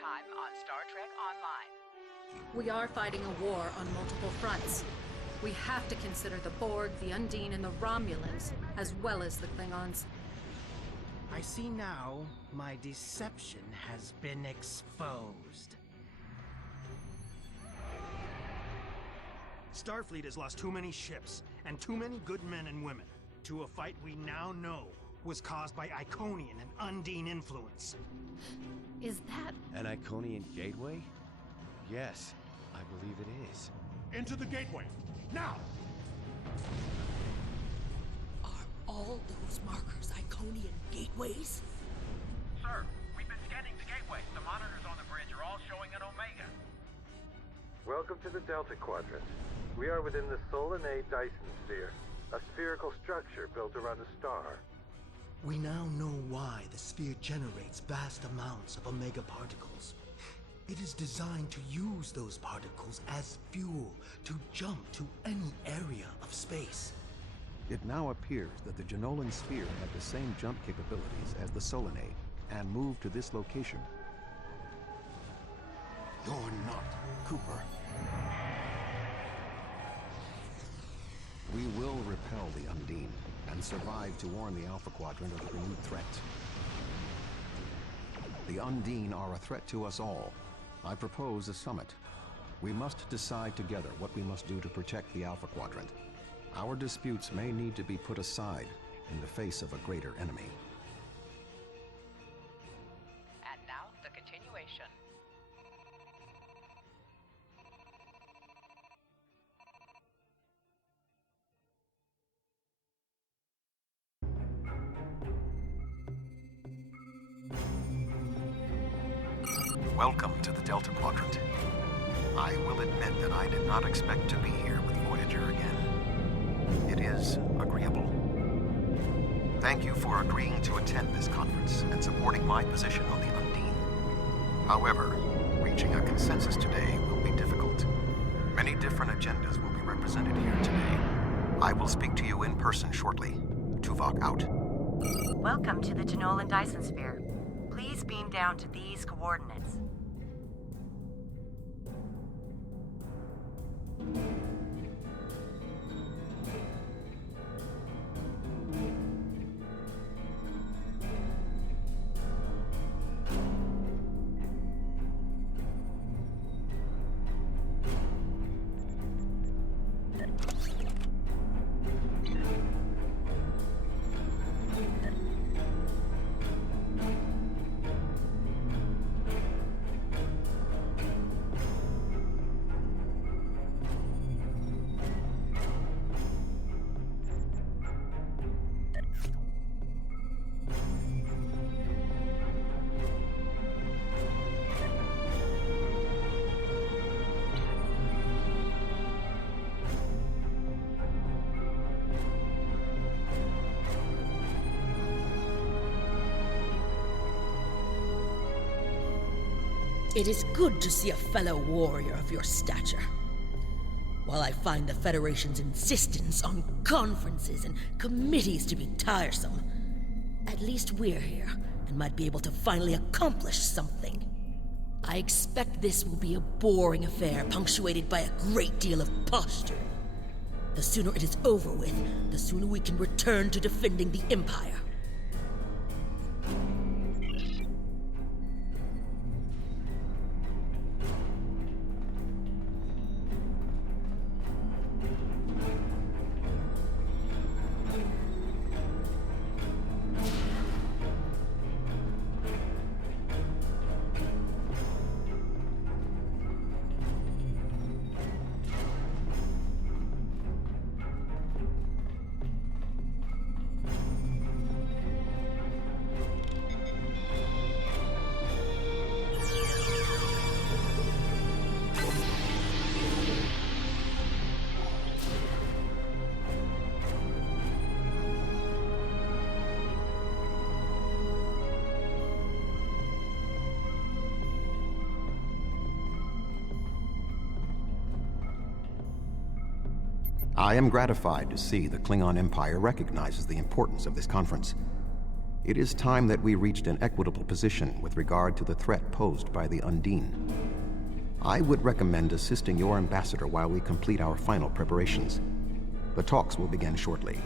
time on Star Trek Online. We are fighting a war on multiple fronts. We have to consider the Borg, the Undine, and the Romulans, as well as the Klingons. I see now my deception has been exposed. Starfleet has lost too many ships and too many good men and women to a fight we now know was caused by Iconian and Undine influence. Is that... An Iconian gateway? Yes, I believe it is. Into the gateway, now! Are all those markers Iconian gateways? Sir, we've been scanning the gateway. The monitors on the bridge are all showing an Omega. Welcome to the Delta Quadrant. We are within the Solanae Dyson Sphere, a spherical structure built around a star. We now know why the sphere generates vast amounts of Omega particles. It is designed to use those particles as fuel to jump to any area of space. It now appears that the Jenolan sphere had the same jump capabilities as the Solanae and moved to this location. You're not Cooper. We will repel the Undine and survive to warn the Alpha Quadrant of the renewed threat. The Undine are a threat to us all. I propose a summit. We must decide together what we must do to protect the Alpha Quadrant. Our disputes may need to be put aside in the face of a greater enemy. And now, the continuation. Welcome to the Delta Quadrant. I will admit that I did not expect to be here with Voyager again. It is agreeable. Thank you for agreeing to attend this conference and supporting my position on the Undine. However, reaching a consensus today will be difficult. Many different agendas will be represented here today. I will speak to you in person shortly. Tuvok out. Welcome to the Jenolan Dyson Sphere. Please beam down to these coordinates. It is good to see a fellow warrior of your stature. While I find the Federation's insistence on conferences and committees to be tiresome, at least we're here and might be able to finally accomplish something. I expect this will be a boring affair punctuated by a great deal of posture. The sooner it is over with, the sooner we can return to defending the Empire. I am gratified to see the Klingon Empire recognizes the importance of this conference. It is time that we reached an equitable position with regard to the threat posed by the Undine. I would recommend assisting your ambassador while we complete our final preparations. The talks will begin shortly.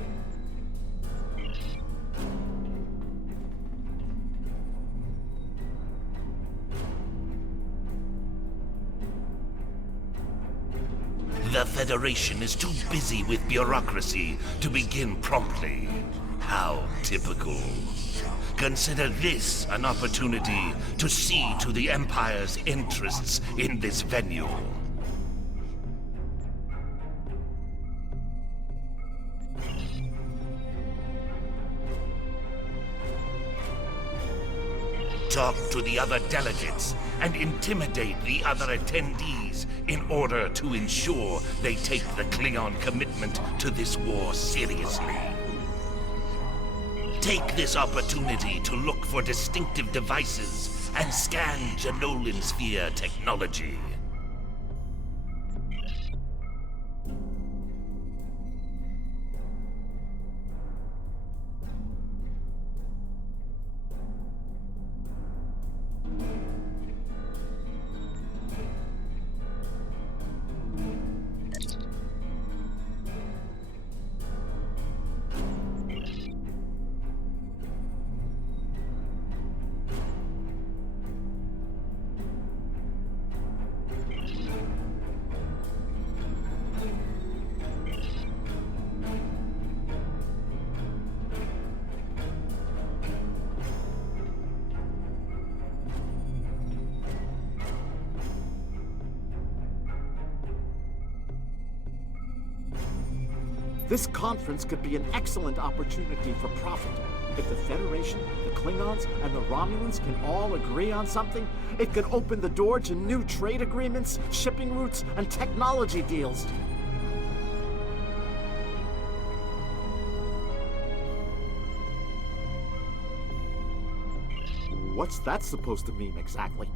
The Federation is too busy with bureaucracy to begin promptly. How typical. Consider this an opportunity to see to the Empire's interests in this venue. Talk to the other delegates and intimidate the other attendees in order to ensure they take the Klingon commitment to this war seriously. Take this opportunity to look for distinctive devices and scan Janolan Sphere technology. This conference could be an excellent opportunity for profit. If the Federation, the Klingons, and the Romulans can all agree on something, it could open the door to new trade agreements, shipping routes, and technology deals. What's that supposed to mean exactly?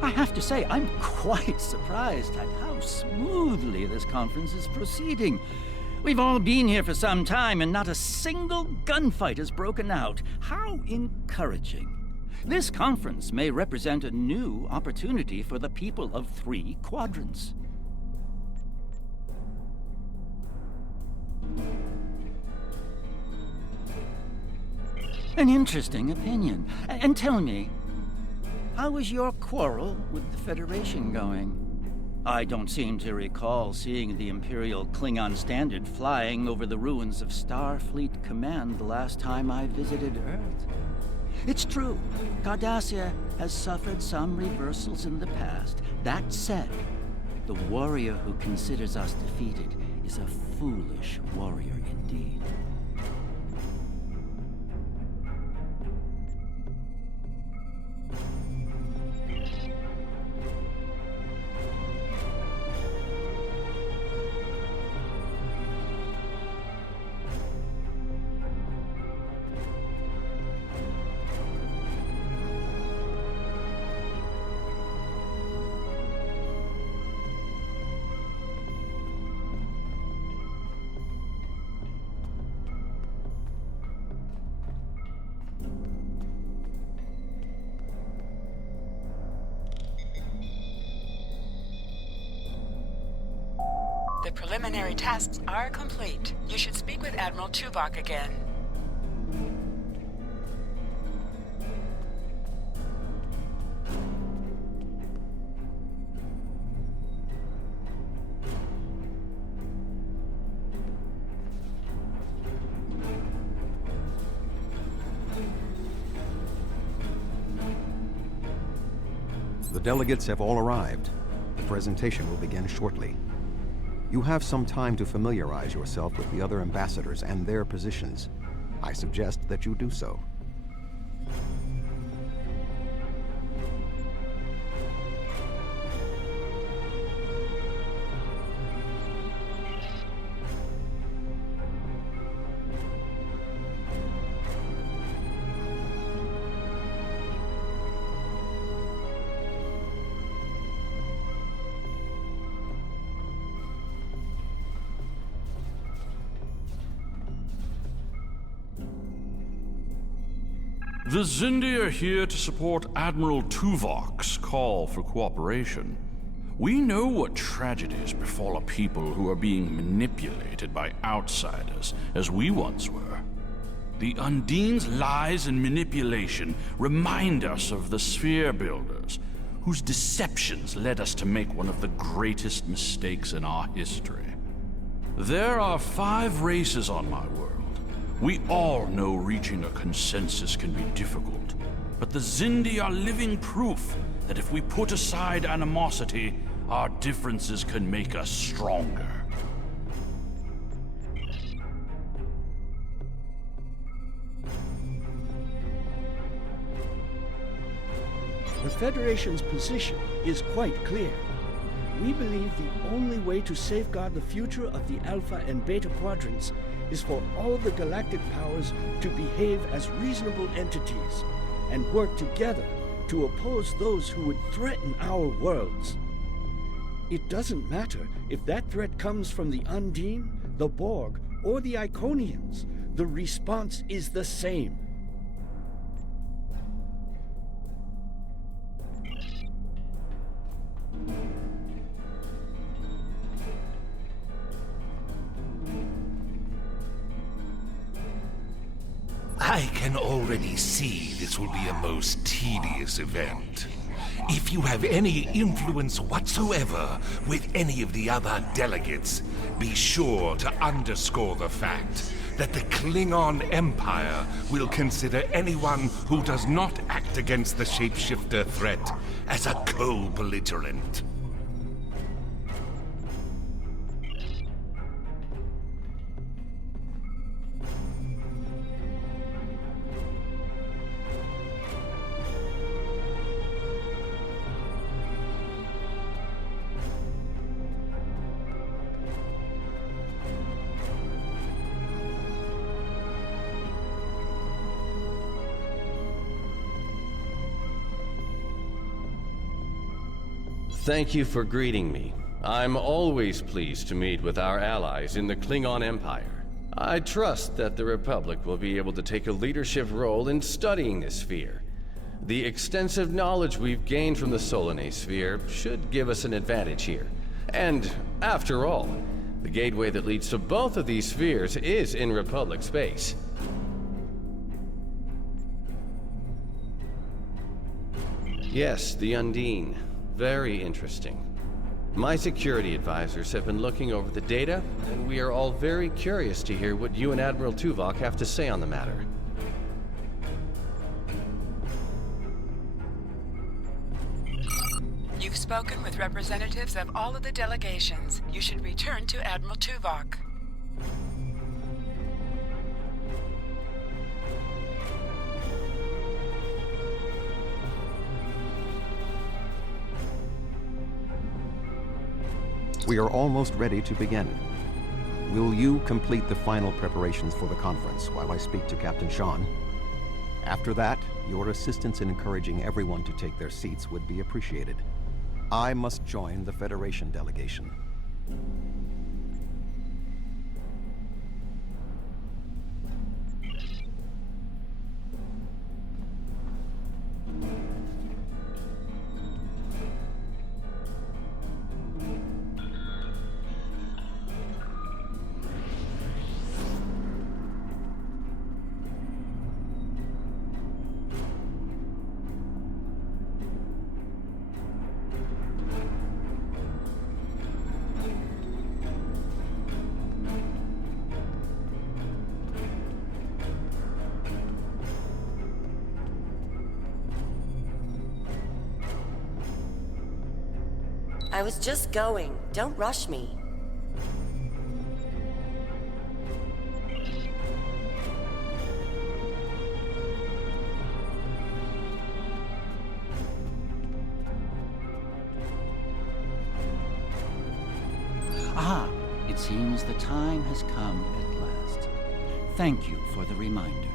I have to say, I'm quite surprised at how smoothly this conference is proceeding. We've all been here for some time, and not a single gunfight has broken out. How encouraging. This conference may represent a new opportunity for the people of 3 quadrants. An interesting opinion. And tell me, how is your quarrel with the Federation going? I don't seem to recall seeing the Imperial Klingon standard flying over the ruins of Starfleet Command the last time I visited Earth. It's true, Cardassia has suffered some reversals in the past. That said, the warrior who considers us defeated is a foolish warrior indeed. Preliminary tasks are complete. You should speak with Admiral Tuvok again. The delegates have all arrived. The presentation will begin shortly. You have some time to familiarize yourself with the other ambassadors and their positions. I suggest that you do so. The Xindi are here to support Admiral Tuvok's call for cooperation. We know what tragedies befall a people who are being manipulated by outsiders, as we once were. The Undine's lies and manipulation remind us of the Sphere Builders, whose deceptions led us to make one of the greatest mistakes in our history. There are 5 races on my world. We all know reaching a consensus can be difficult, but the Xindi are living proof that if we put aside animosity, our differences can make us stronger. The Federation's position is quite clear. We believe the only way to safeguard the future of the Alpha and Beta Quadrants is for all the galactic powers to behave as reasonable entities and work together to oppose those who would threaten our worlds. It doesn't matter if that threat comes from the Undine, the Borg, or the Iconians. The response is the same. I can already see this will be a most tedious event. If you have any influence whatsoever with any of the other delegates, be sure to underscore the fact that the Klingon Empire will consider anyone who does not act against the shapeshifter threat as a co-belligerent. Thank you for greeting me. I'm always pleased to meet with our allies in the Klingon Empire. I trust that the Republic will be able to take a leadership role in studying this sphere. The extensive knowledge we've gained from the Solanae sphere should give us an advantage here. And, after all, the gateway that leads to both of these spheres is in Republic space. Yes, the Undine. Very interesting. My security advisors have been looking over the data, and we are all very curious to hear what you and Admiral Tuvok have to say on the matter. You've spoken with representatives of all of the delegations. You should return to Admiral Tuvok. We are almost ready to begin. Will you complete the final preparations for the conference while I speak to Captain Sean? After that, your assistance in encouraging everyone to take their seats would be appreciated. I must join the Federation delegation. I was just going. Don't rush me. Ah, it seems the time has come at last. Thank you for the reminder.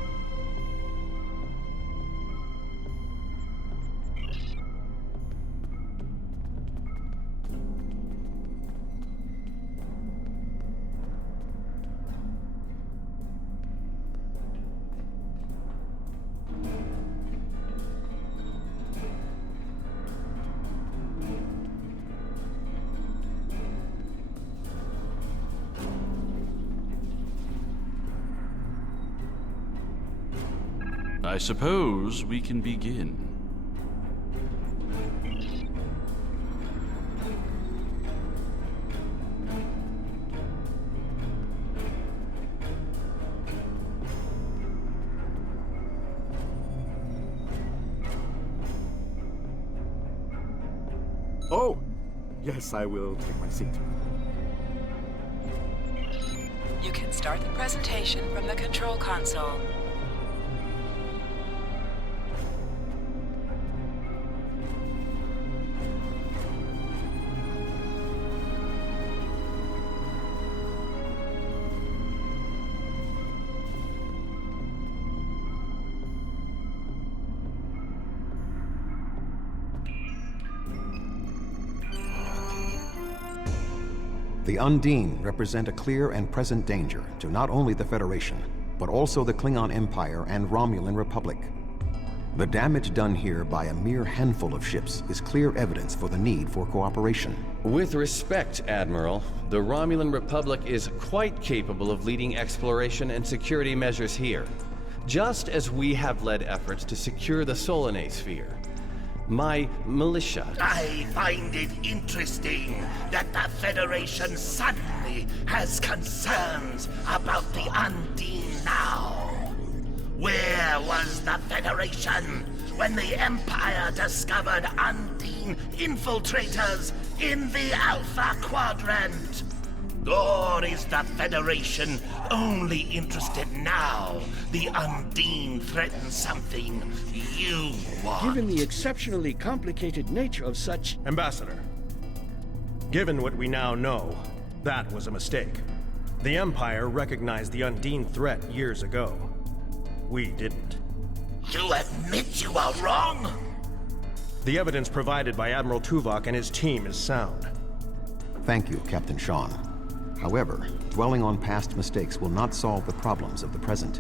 I suppose we can begin. Oh, yes, I will take my seat. You can start the presentation from the control console. The Undine represent a clear and present danger to not only the Federation, but also the Klingon Empire and Romulan Republic. The damage done here by a mere handful of ships is clear evidence for the need for cooperation. With respect, Admiral, the Romulan Republic is quite capable of leading exploration and security measures here, just as we have led efforts to secure the Solanae sphere. My militia... I find it interesting that the Federation suddenly has concerns about the Undine now. Where was the Federation when the Empire discovered Undine infiltrators in the Alpha Quadrant? Or is the Federation only interested now the Undine threatens something you want? Given the exceptionally complicated nature of such... Ambassador, given what we now know, that was a mistake. The Empire recognized the Undine threat years ago. We didn't. You admit you are wrong? The evidence provided by Admiral Tuvok and his team is sound. Thank you, Captain Sean. However, dwelling on past mistakes will not solve the problems of the present.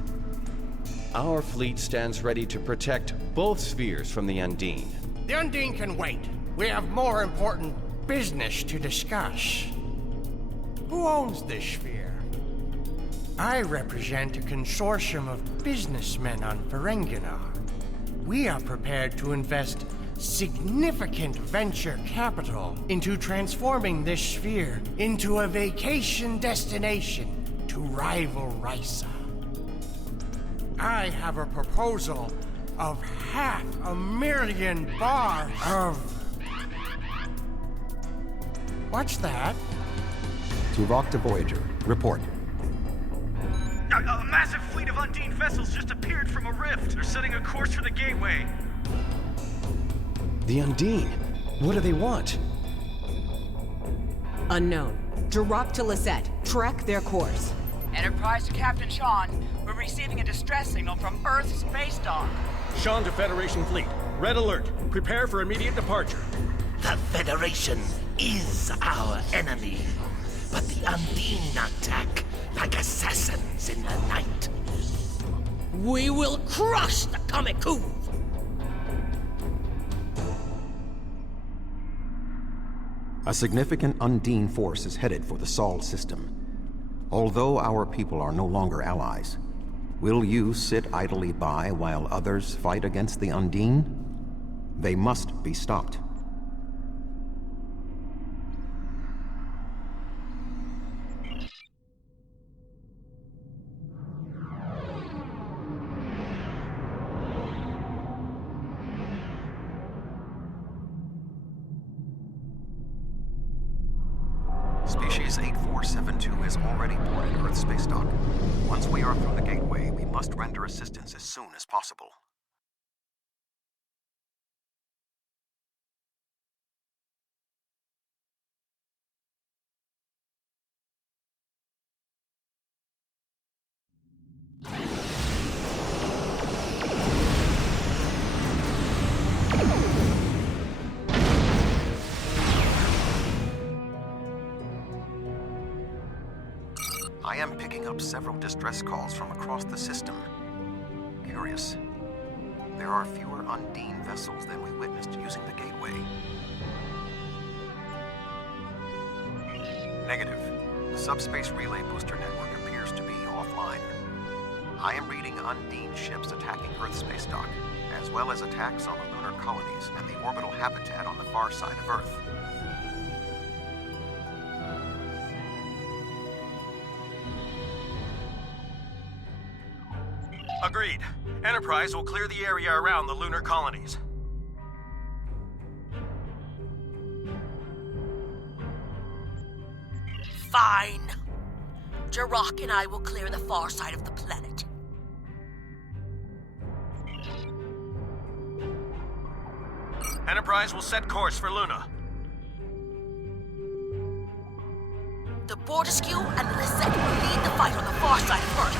Our fleet stands ready to protect both spheres from the Undine. The Undine can wait. We have more important business to discuss. Who owns this sphere? I represent a consortium of businessmen on Ferenginar. We are prepared to invest significant venture capital into transforming this sphere into a vacation destination to rival Risa. I have a proposal of $500,000 of... What's that? Tuvok to Voyager. Report. A massive fleet of Undine vessels just appeared from a rift. They're setting a course for the gateway. The Undine? What do they want? Unknown. Drop to Lisette. Track their course. Enterprise to Captain Sean. We're receiving a distress signal from Earth's space dock. Sean to Federation Fleet. Red alert. Prepare for immediate departure. The Federation is our enemy, but the Undine attack like assassins in the night. We will crush the Kamiku! A significant Undine force is headed for the Sol system. Although our people are no longer allies, will you sit idly by while others fight against the Undine? They must be stopped. Species 8472 is already boarded Earth space dock. Once we are through the gateway, we must render assistance as soon as possible. I am picking up several distress calls from across the system. Curious. There are fewer Undine vessels than we witnessed using the gateway. Negative. The subspace relay booster network appears to be offline. I am reading Undine ships attacking Earth space dock, as well as attacks on the lunar colonies and the orbital habitat on the far side of Earth. Agreed. Enterprise will clear the area around the lunar colonies. Fine. Jirok and I will clear the far side of the planet. Enterprise will set course for Luna. The Bortescue and the Lisette will lead the fight on the far side of Earth.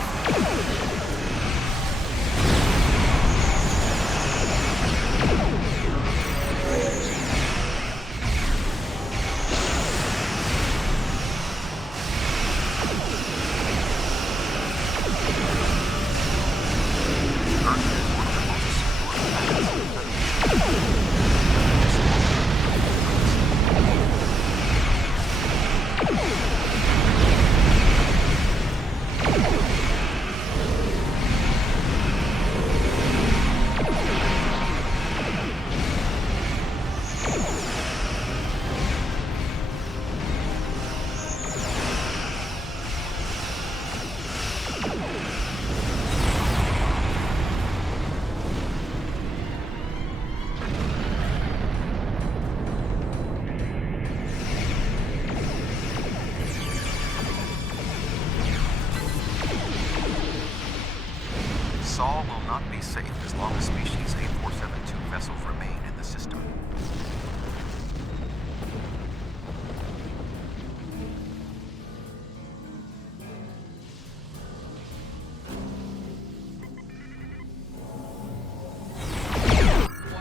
Sol will not be safe as long as Species 8472 vessels remain in the system.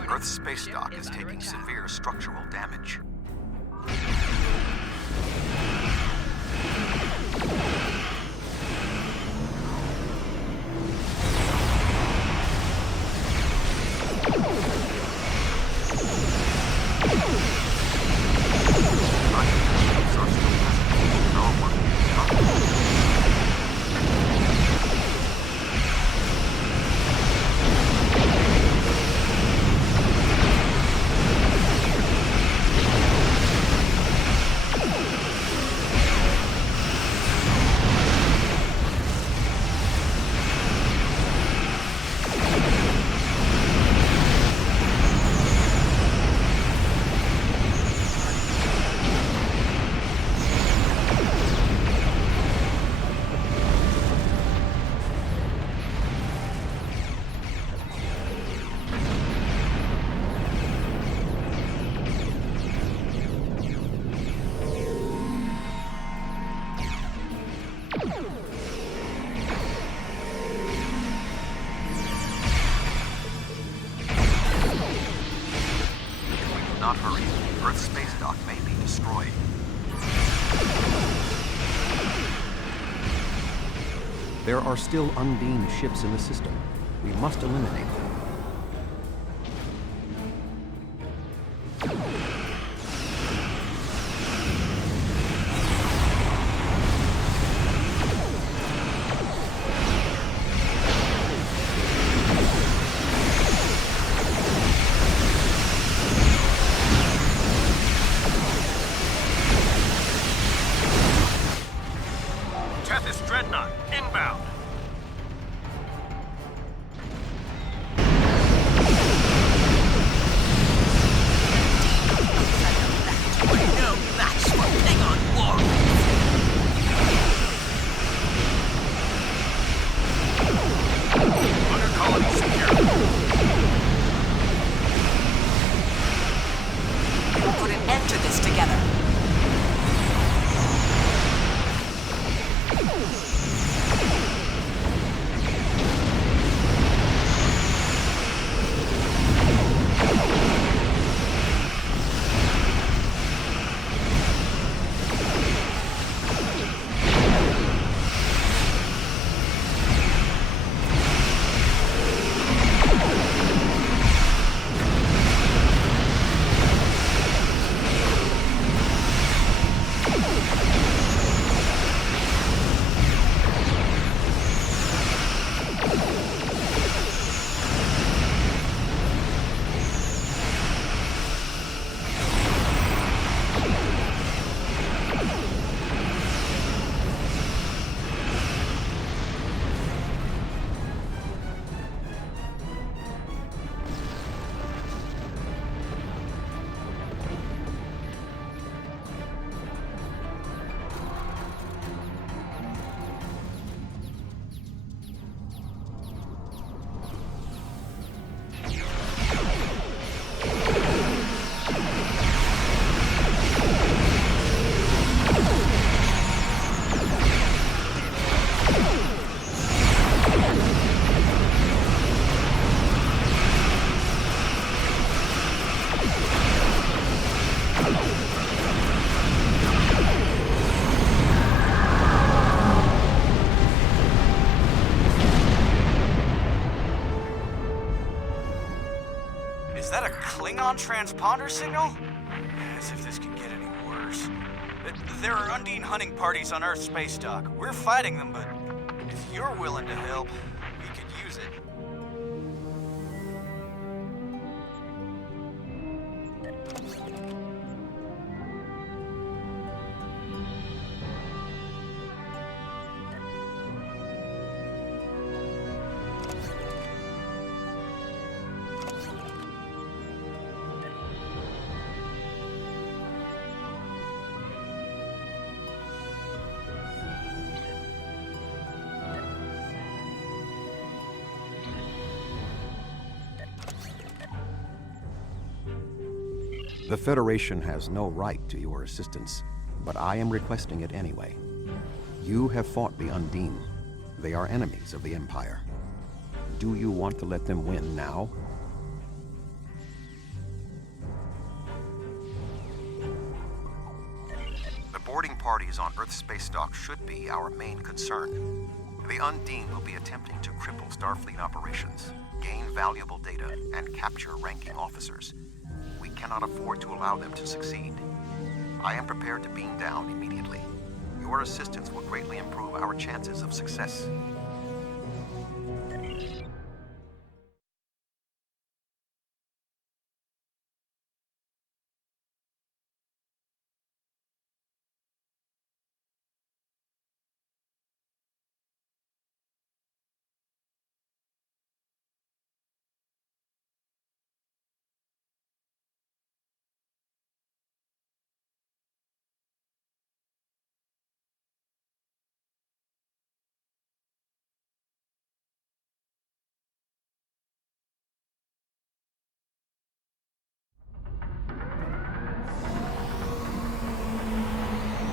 Earth's space dock is taking severe structural damage. Not hurry. Earth's space dock may be destroyed. There are still Undine ships in the system. We must eliminate them. Dreadnought, inbound. No match for Klingon warriors. Is that a Klingon transponder signal? As if this could get any worse. There are Undine hunting parties on Earth's space dock. We're fighting them, but if you're willing to help, we could use it. The Federation has no right to your assistance, but I am requesting it anyway. You have fought the Undine. They are enemies of the Empire. Do you want to let them win now? The boarding parties on Earth's space dock should be our main concern. The Undine will be attempting to cripple Starfleet operations, gain valuable data, and capture ranking officers. We cannot afford to allow them to succeed. I am prepared to beam down immediately. Your assistance will greatly improve our chances of success.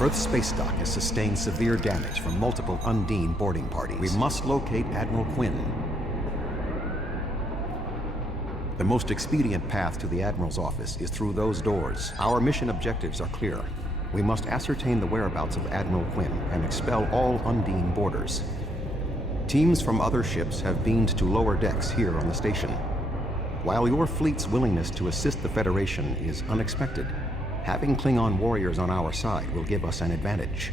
Earth's space dock has sustained severe damage from multiple Undine boarding parties. We must locate Admiral Quinn. The most expedient path to the Admiral's office is through those doors. Our mission objectives are clear. We must ascertain the whereabouts of Admiral Quinn and expel all Undine boarders. Teams from other ships have beamed to lower decks here on the station. While your fleet's willingness to assist the Federation is unexpected, having Klingon warriors on our side will give us an advantage.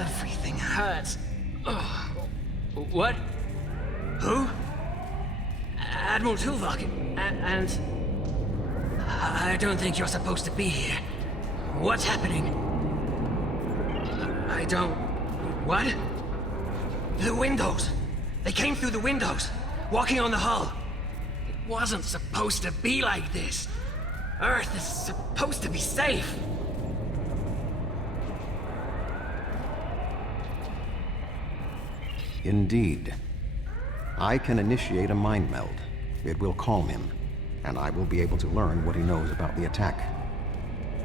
Everything hurts. Ugh. What? Who? Admiral Tuvok and... I don't think you're supposed to be here. What's happening? I don't... What? The windows! They came through the windows, walking on the hull. It wasn't supposed to be like this. Earth is supposed to be safe. Indeed. I can initiate a mind meld. It will calm him, and I will be able to learn what he knows about the attack.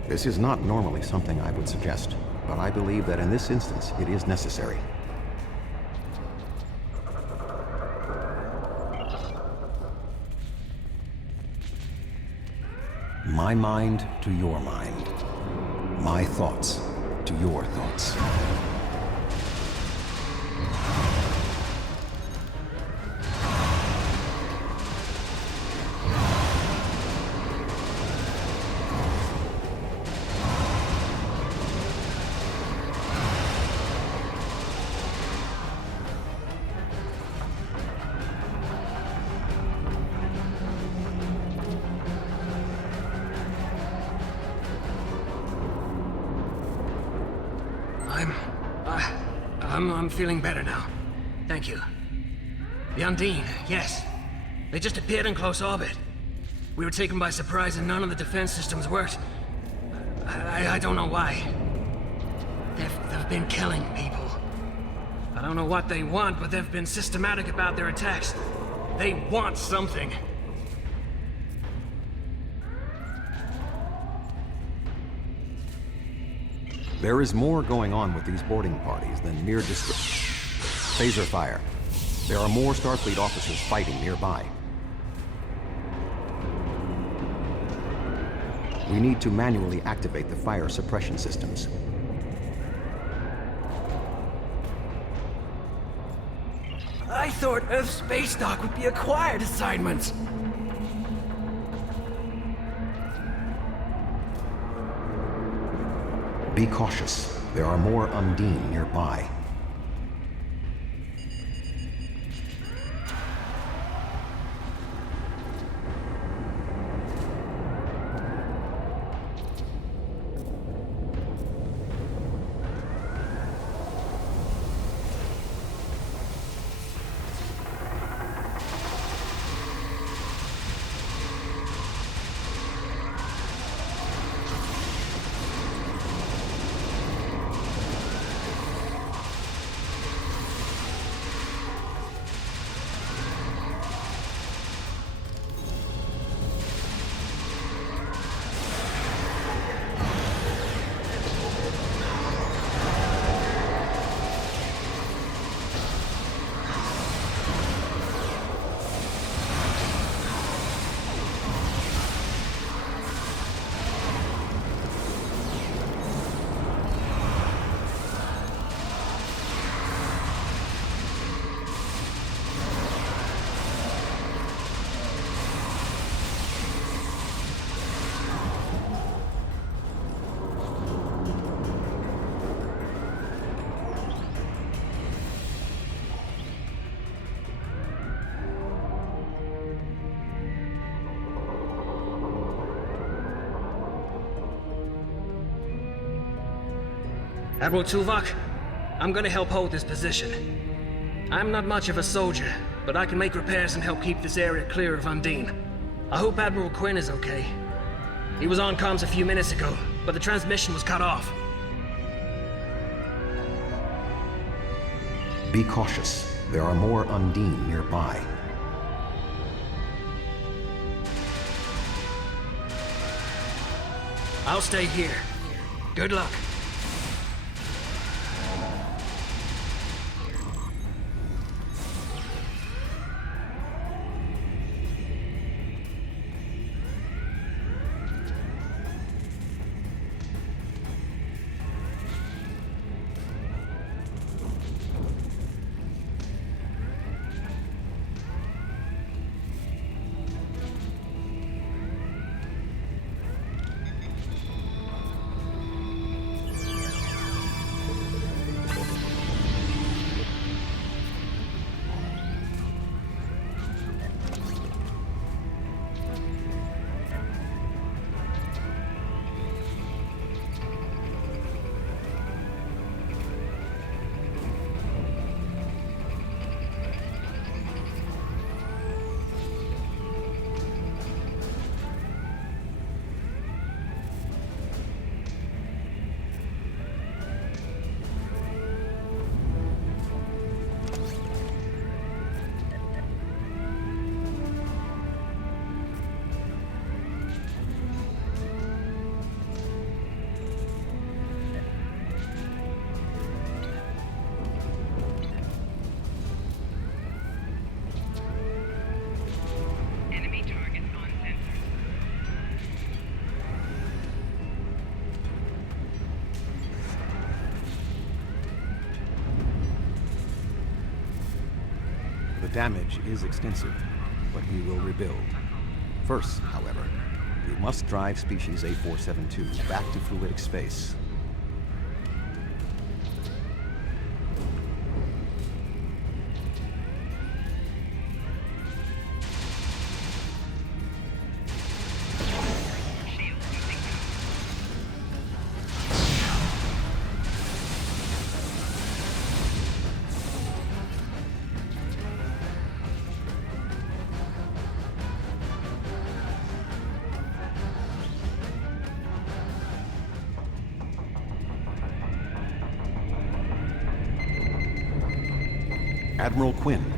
This is not normally something I would suggest, but I believe that in this instance it is necessary. My mind to your mind. My thoughts to your thoughts. I'm feeling better now. Thank you. The Undine, yes. They just appeared in close orbit. We were taken by surprise and none of the defense systems worked. I don't know why. They've been killing people. I don't know what they want, but they've been systematic about their attacks. They want something. There is more going on with these boarding parties than mere phaser fire. There are more Starfleet officers fighting nearby. We need to manually activate the fire suppression systems. I thought Earth space dock would be a quiet assignment. Be cautious. There are more Undine nearby. Admiral Tuvok, I'm gonna help hold this position. I'm not much of a soldier, but I can make repairs and help keep this area clear of Undine. I hope Admiral Quinn is okay. He was on comms a few minutes ago, but the transmission was cut off. Be cautious. There are more Undine nearby. I'll stay here. Good luck. damage is extensive, but we will rebuild. First, however, we must drive species A472 back to fluidic space. Admiral Quinn.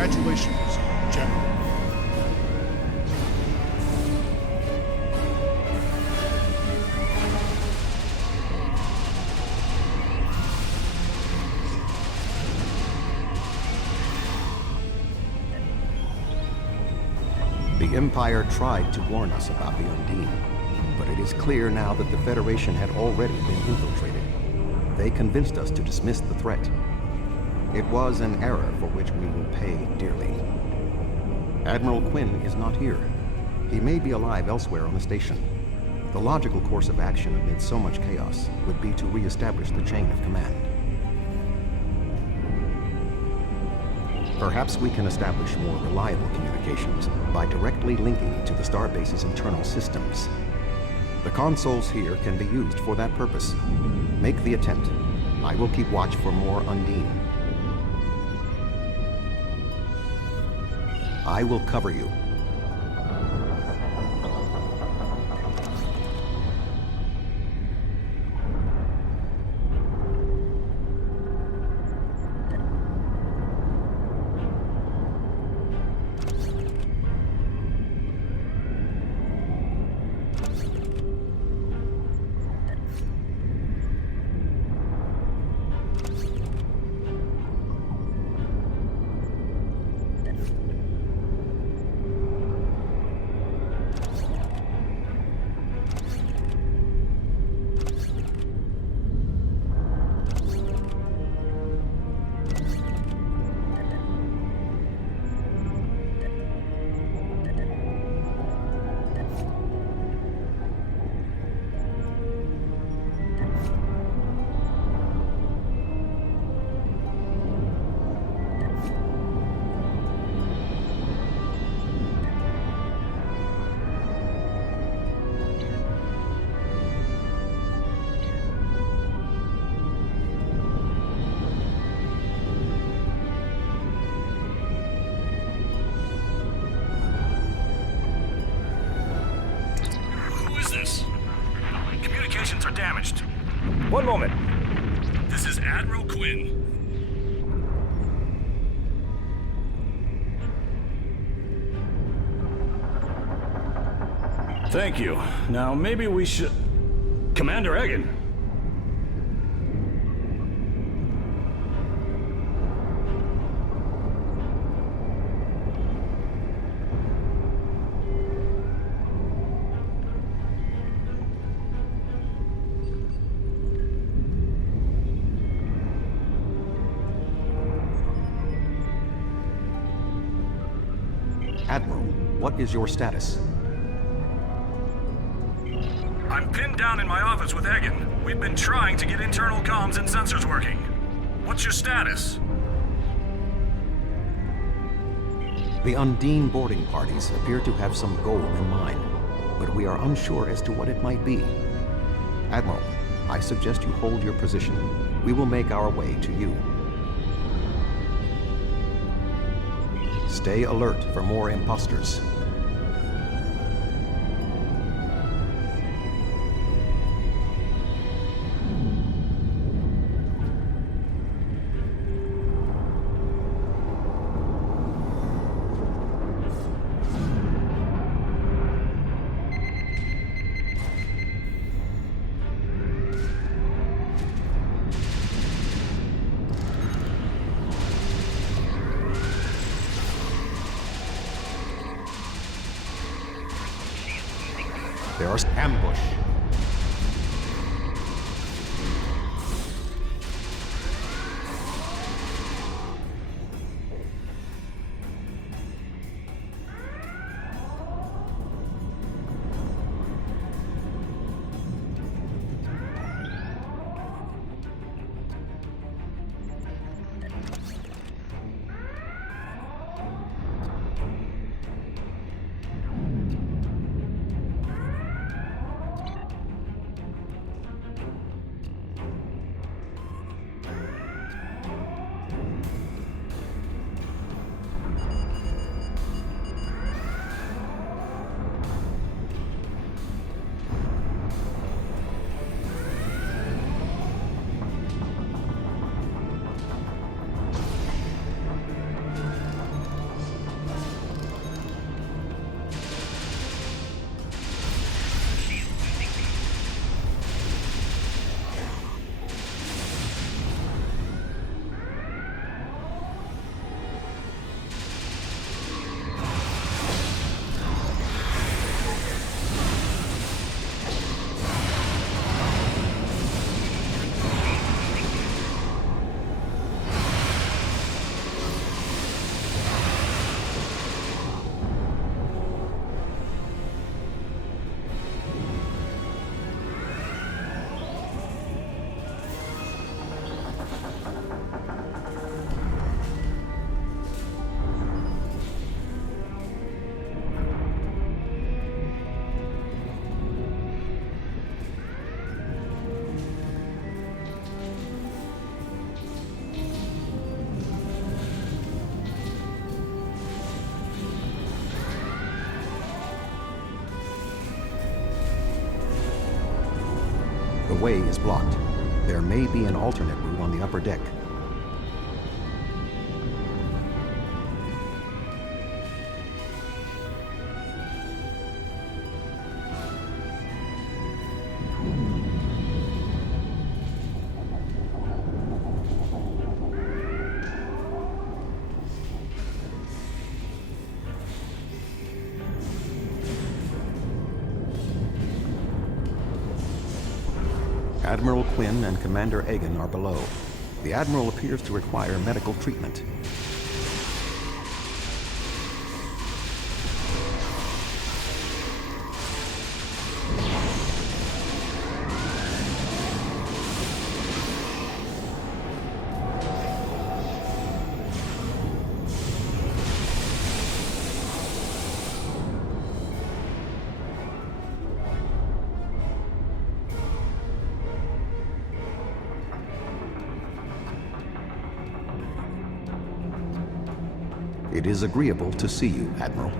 Congratulations, General. The Empire tried to warn us about the Undine, but it is clear now that the Federation had already been infiltrated. They convinced us to dismiss the threat. It was an error for which we will pay dearly. Admiral Quinn is not here. He may be alive elsewhere on the station. The logical course of action amid so much chaos would be to re-establish the chain of command. Perhaps we can establish more reliable communications by directly linking to the Starbase's internal systems. The consoles here can be used for that purpose. Make the attempt. I will keep watch for more Undine. I will cover you. Who is this? Communications are damaged. One moment. Thank you. Now, maybe we should... Commander Egan! Admiral, what is your status? I'm pinned down in my office with Egan. We've been trying to get internal comms and sensors working. What's your status? The Undine boarding parties appear to have some goal in mind, but we are unsure as to what it might be. Admiral, I suggest you hold your position. We will make our way to you. Stay alert for more imposters. There's ambush. The way is blocked. There may be an alternate route on the upper deck. Admiral Quinn and Commander Egan are below. The Admiral appears to require medical treatment. It is agreeable to see you, Admiral.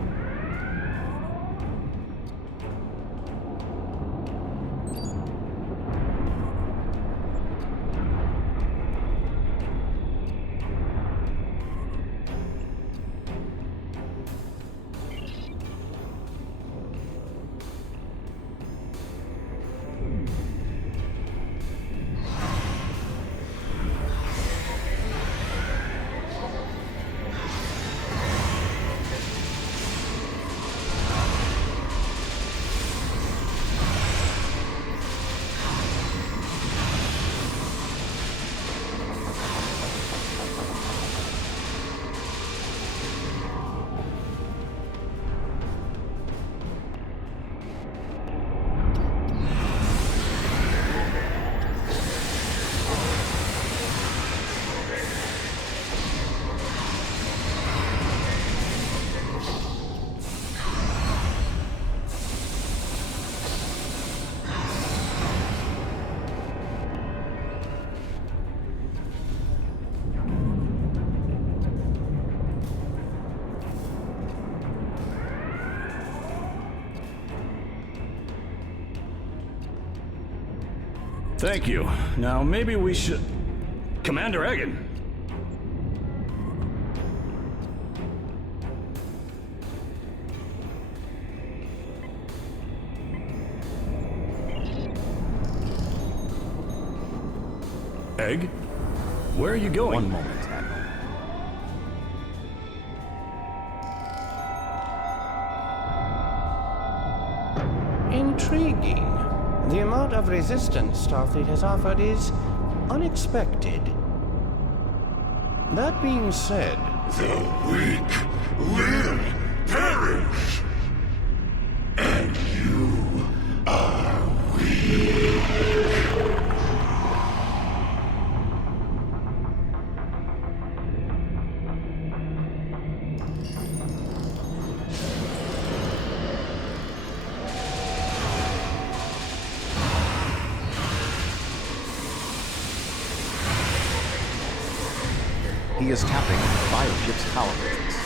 Thank you. Now, maybe we should... Commander Egan! Egg? Where are you going? One moment, Admiral. Intriguing. The amount of resistance Starfleet has offered is unexpected. That being said... The weak will perish. And you are weak. He is tapping the bioship's power matrix.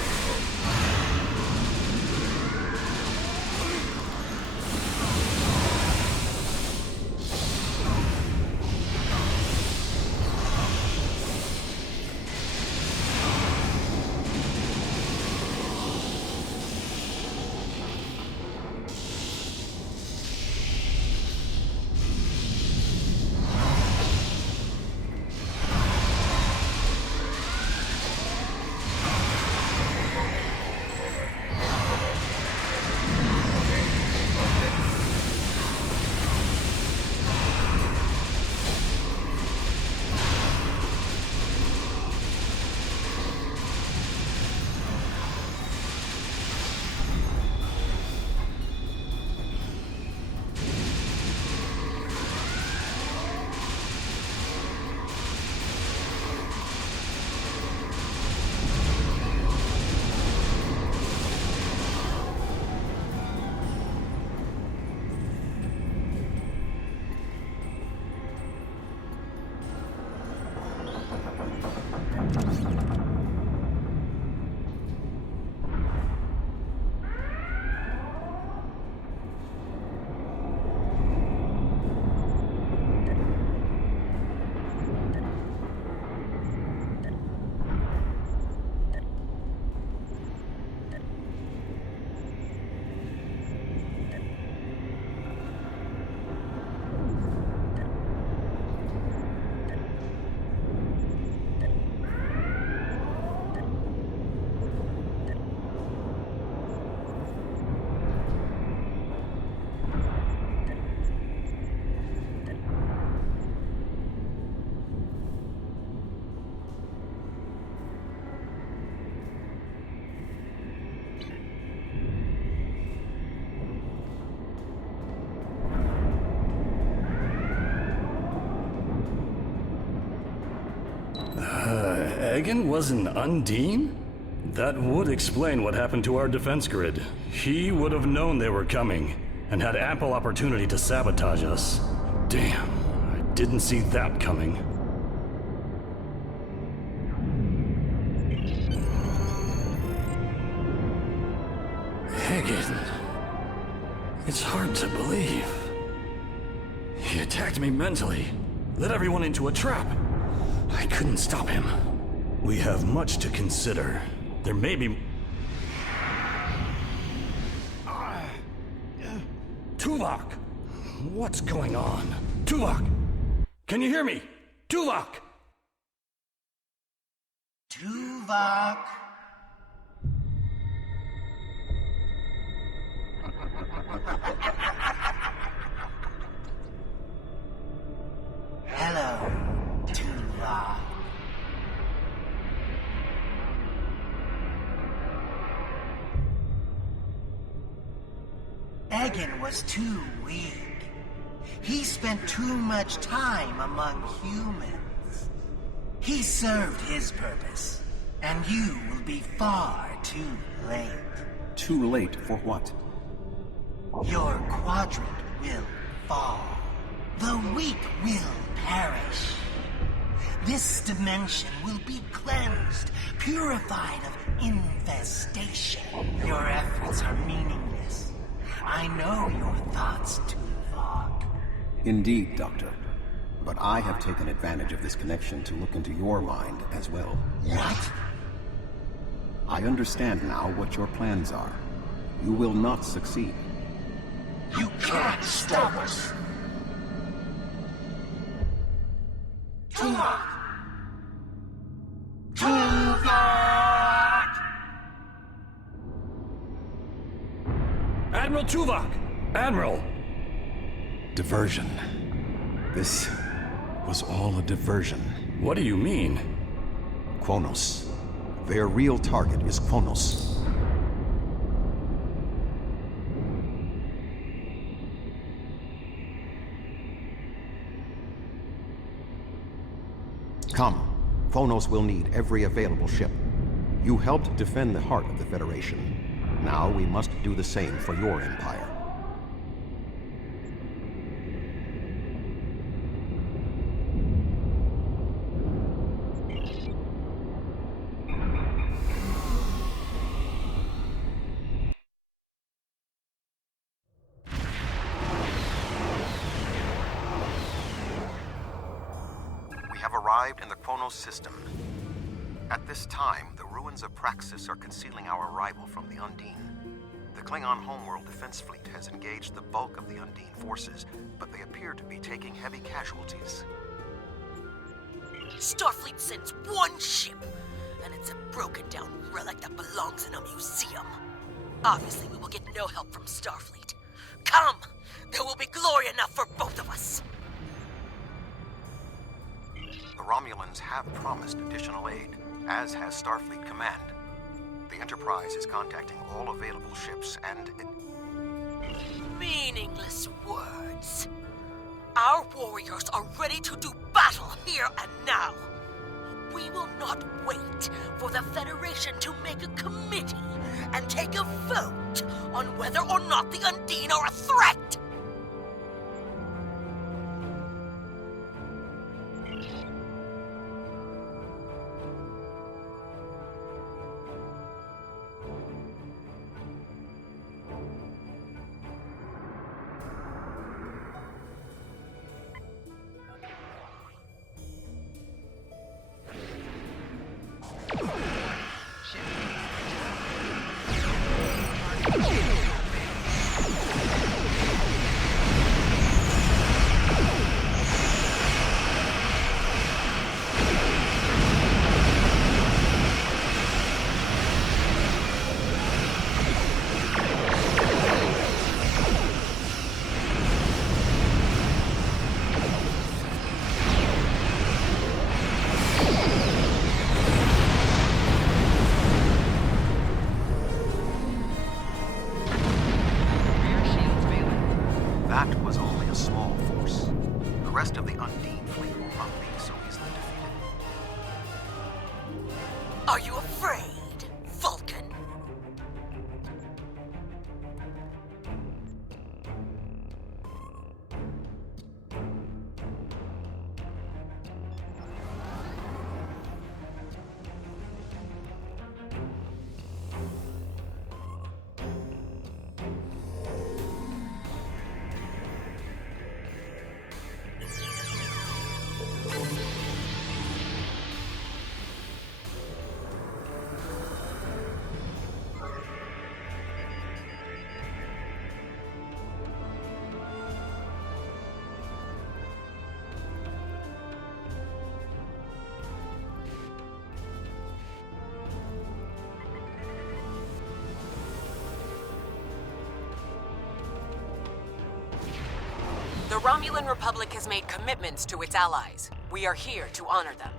Egan was an Undine? That would explain what happened to our defense grid. He would have known they were coming, and had ample opportunity to sabotage us. Damn, I didn't see that coming. Egan. It's hard to believe. He attacked me mentally, led everyone into a trap. I couldn't stop him. We have much to consider. There may be... Tuvok! What's going on? Tuvok! Can you hear me? Tuvok! Tuvok! Hello, Tuvok. Egan was too weak. He spent too much time among humans. He served his purpose, and you will be far too late. Too late for what? Your quadrant will fall. The weak will perish. This dimension will be cleansed, purified of infestation. Your efforts are meaningless. I know your thoughts, Tuvok. Indeed, Doctor. But I have taken advantage of this connection to look into your mind as well. What? I understand now what your plans are. You will not succeed. You can't stop us! Tuvok! Tuvok! Admiral Tuvok! Admiral! Diversion. This was all a diversion. What do you mean? Kronos. Their real target is Kronos. Come. Kronos will need every available ship. You helped defend the heart of the Federation. Now we must do the same for your empire. Arrived in the Kronos system. At this time, the ruins of Praxis are concealing our arrival from the Undine. The Klingon homeworld defense fleet has engaged the bulk of the Undine forces, but they appear to be taking heavy casualties. Starfleet sends one ship, and it's a broken-down relic that belongs in a museum. Obviously, we will get no help from Starfleet. Come! There will be glory enough for both of us! The Romulans have promised additional aid, as has Starfleet Command. The Enterprise is contacting all available ships and... Meaningless words. Our warriors are ready to do battle here and now. We will not wait for the Federation to make a committee and take a vote on whether or not the Undine are a threat! Are you afraid, Vulcan? The Romulan Republic has made commitments to its allies. We are here to honor them.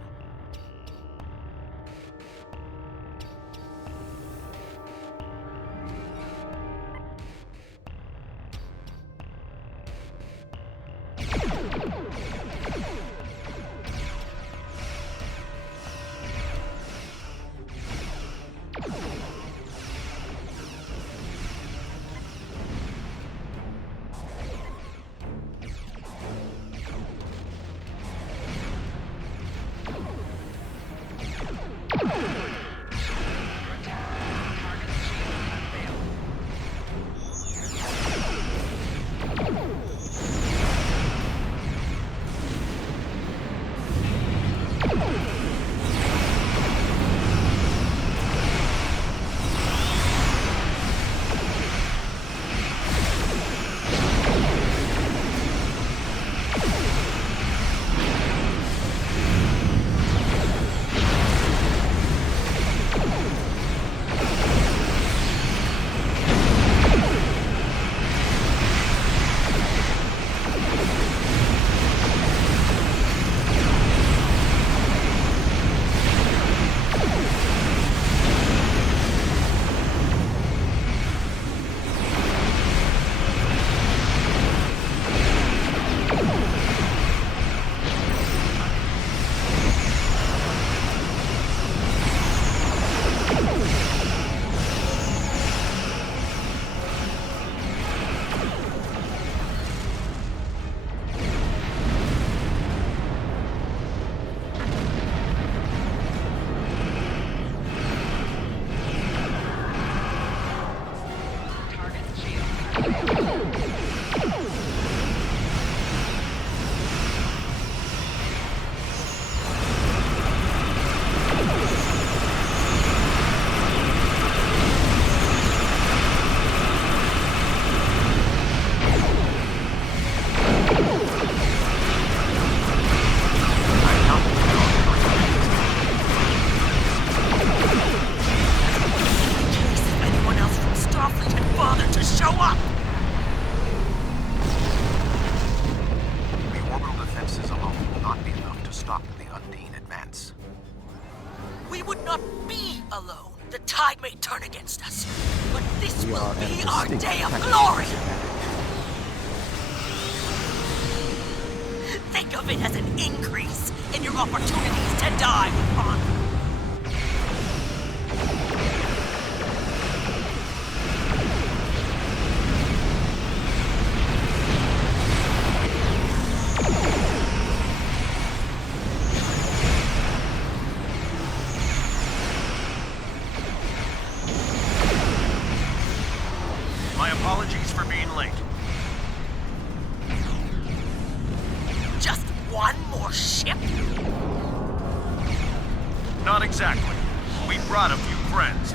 Think of it as an increase in your opportunities to die with honor. My apologies for being late. Just one more ship? Not exactly. We brought a few friends.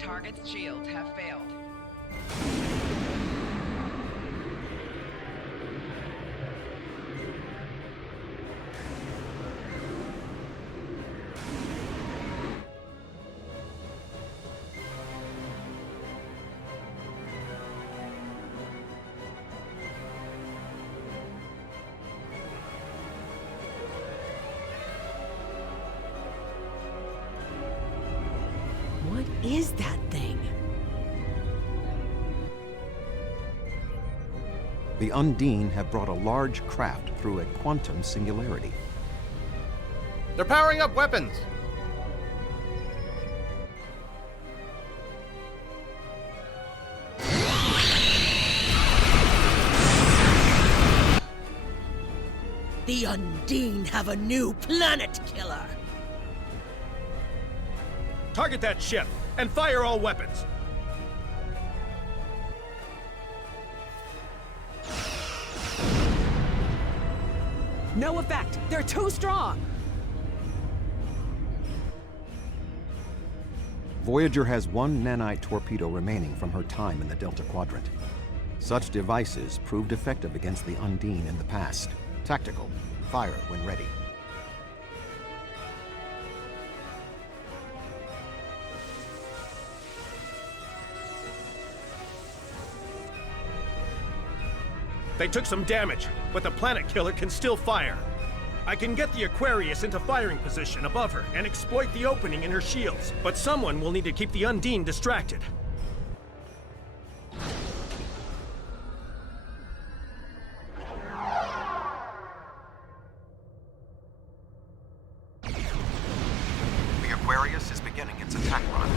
Target's shields have failed. What is that thing? The Undine have brought a large craft through a quantum singularity. They're powering up weapons! The Undine have a new planet killer! Target that ship, and fire all weapons! No effect! They're too strong! Voyager has one nanite torpedo remaining from her time in the Delta Quadrant. Such devices proved effective against the Undine in the past. Tactical. Fire when ready. They took some damage, but the planet killer can still fire. I can get the Aquarius into firing position above her and exploit the opening in her shields, but someone will need to keep the Undine distracted. The Aquarius is beginning its attack run.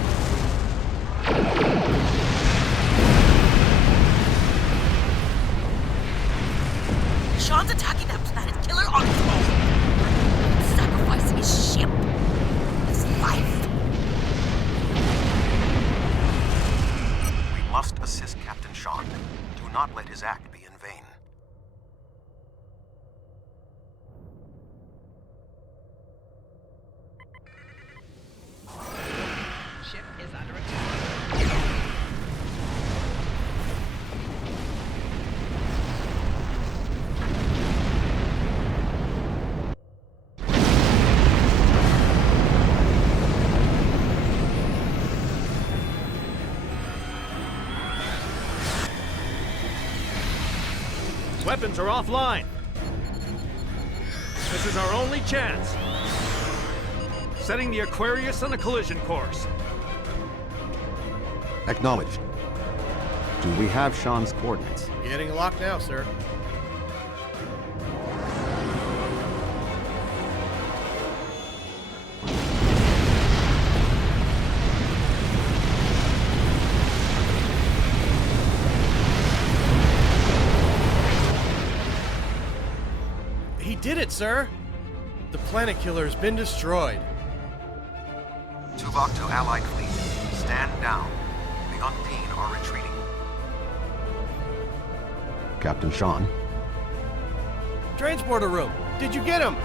Sean's attacking that planet killer on its own. Sacrificing his ship. His life. We must assist Captain Sean. Do not let his act be in vain. Ship is under attack. Weapons are offline. This is our only chance. Setting the Aquarius on a collision course. Acknowledged. Do we have Sean's coordinates? Getting locked now, sir. He did it, sir! The planet killer's been destroyed. Tuvok to Allied fleet. Stand down. The Undine are retreating. Captain Sean. Transporter room. Did you get him?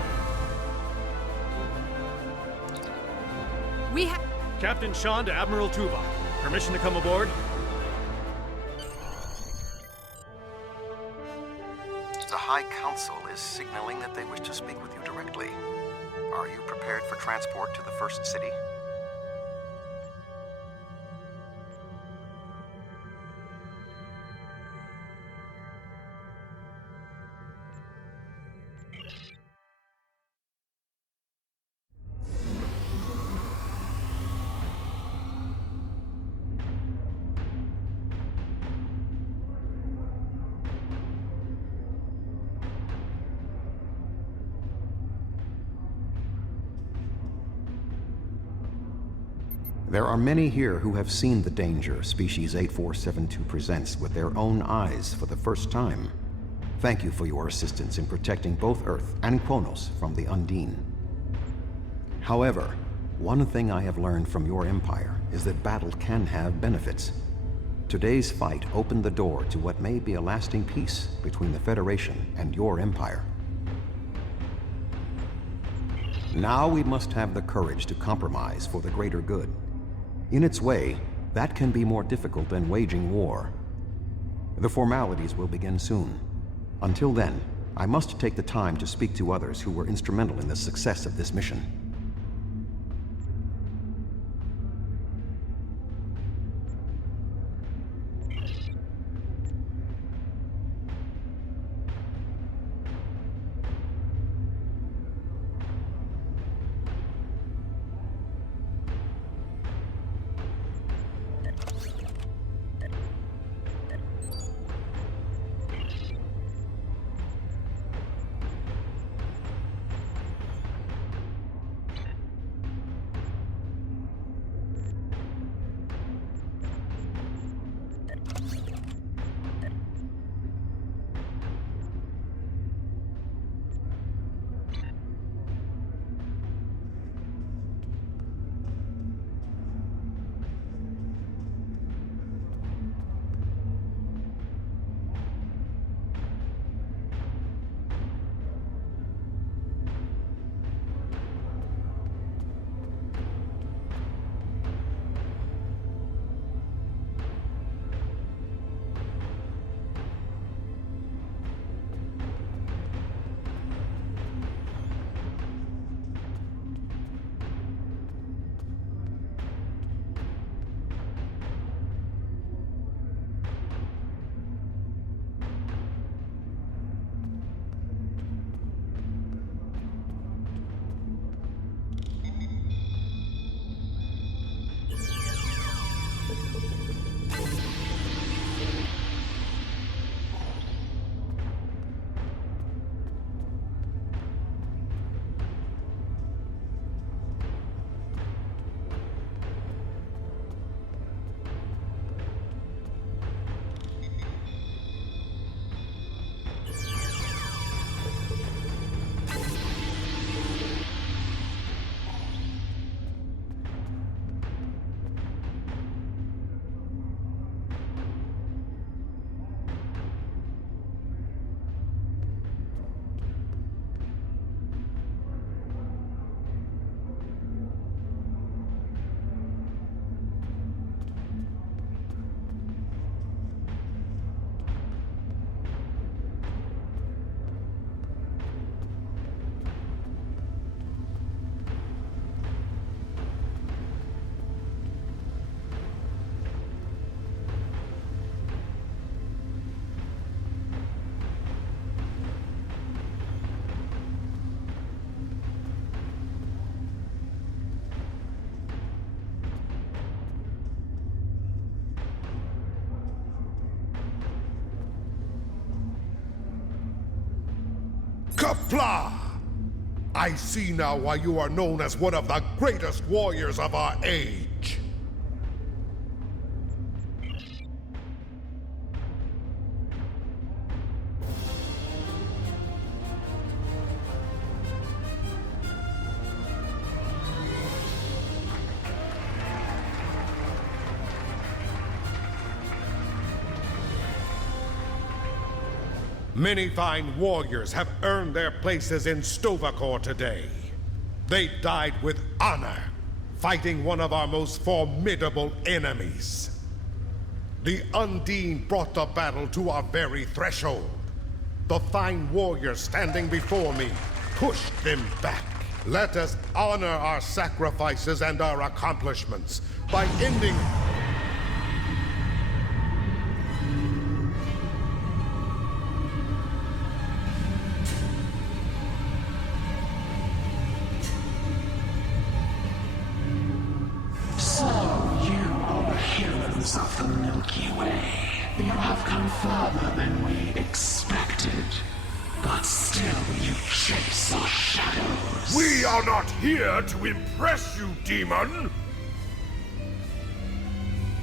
We have... Captain Sean to Admiral Tuvok. Permission to come aboard? The High Council is signaling that they wish to speak with you directly. Are you prepared for transport to the First City? There are many here who have seen the danger Species 8472 presents with their own eyes for the first time. Thank you for your assistance in protecting both Earth and Kronos from the Undine. However, one thing I have learned from your Empire is that battle can have benefits. Today's fight opened the door to what may be a lasting peace between the Federation and your Empire. Now we must have the courage to compromise for the greater good. In its way, that can be more difficult than waging war. The formalities will begin soon. Until then, I must take the time to speak to others who were instrumental in the success of this mission. Kapla! I see now why you are known as one of the greatest warriors of our age. Many fine warriors have earned their places in Stovacor today. They died with honor, fighting one of our most formidable enemies. The Undine brought the battle to our very threshold. The fine warriors standing before me pushed them back. Let us honor our sacrifices and our accomplishments by ending... So, you are the heroes of the Milky Way. You have come further than we expected. But still you chase our shadows. We are not here to impress you, demon!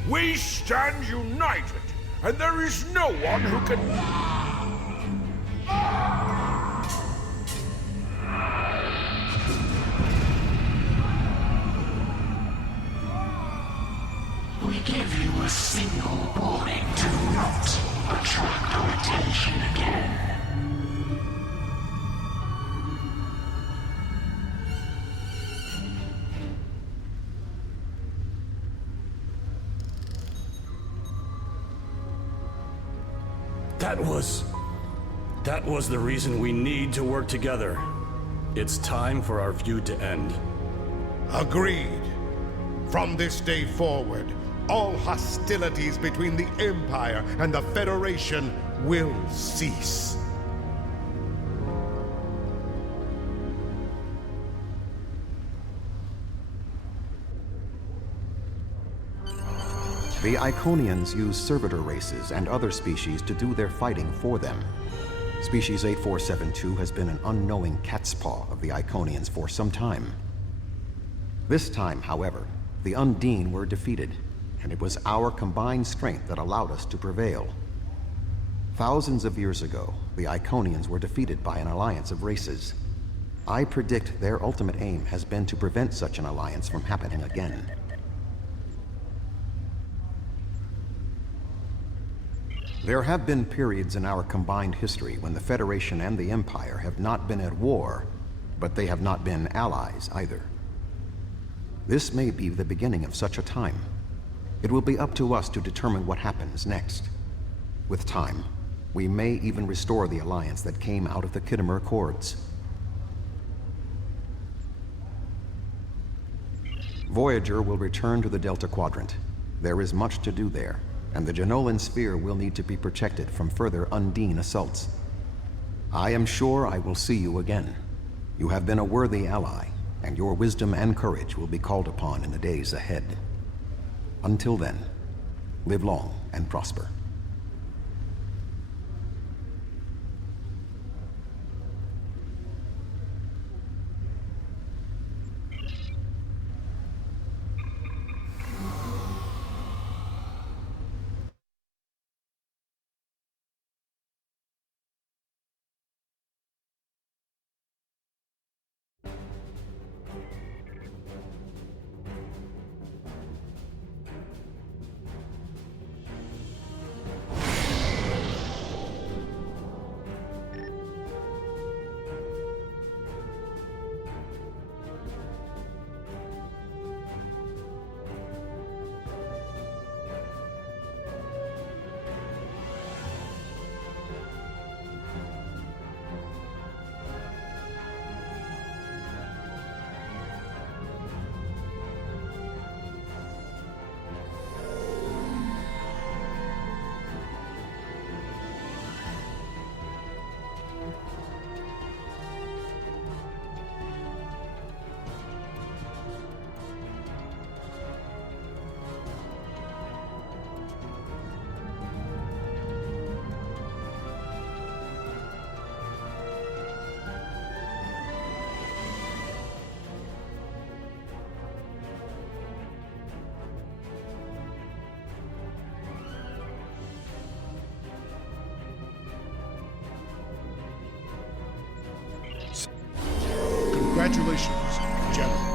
We stand united, and there is no one who can... We give you a single warning to not attract our attention again. That was the reason we need to work together. It's time for our feud to end. Agreed. From this day forward, all hostilities between the Empire and the Federation will cease. The Iconians use servitor races and other species to do their fighting for them. Species 8472 has been an unknowing catspaw of the Iconians for some time. This time, however, the Undine were defeated, and it was our combined strength that allowed us to prevail. Thousands of years ago, the Iconians were defeated by an alliance of races. I predict their ultimate aim has been to prevent such an alliance from happening again. There have been periods in our combined history when the Federation and the Empire have not been at war, but they have not been allies either. This may be the beginning of such a time. It will be up to us to determine what happens next. With time, we may even restore the alliance that came out of the Khitomer Accords. Voyager will return to the Delta Quadrant. There is much to do there, and the Jenolan Sphere will need to be protected from further Undine assaults. I am sure I will see you again. You have been a worthy ally, and your wisdom and courage will be called upon in the days ahead. Until then, live long and prosper. Congratulations, General.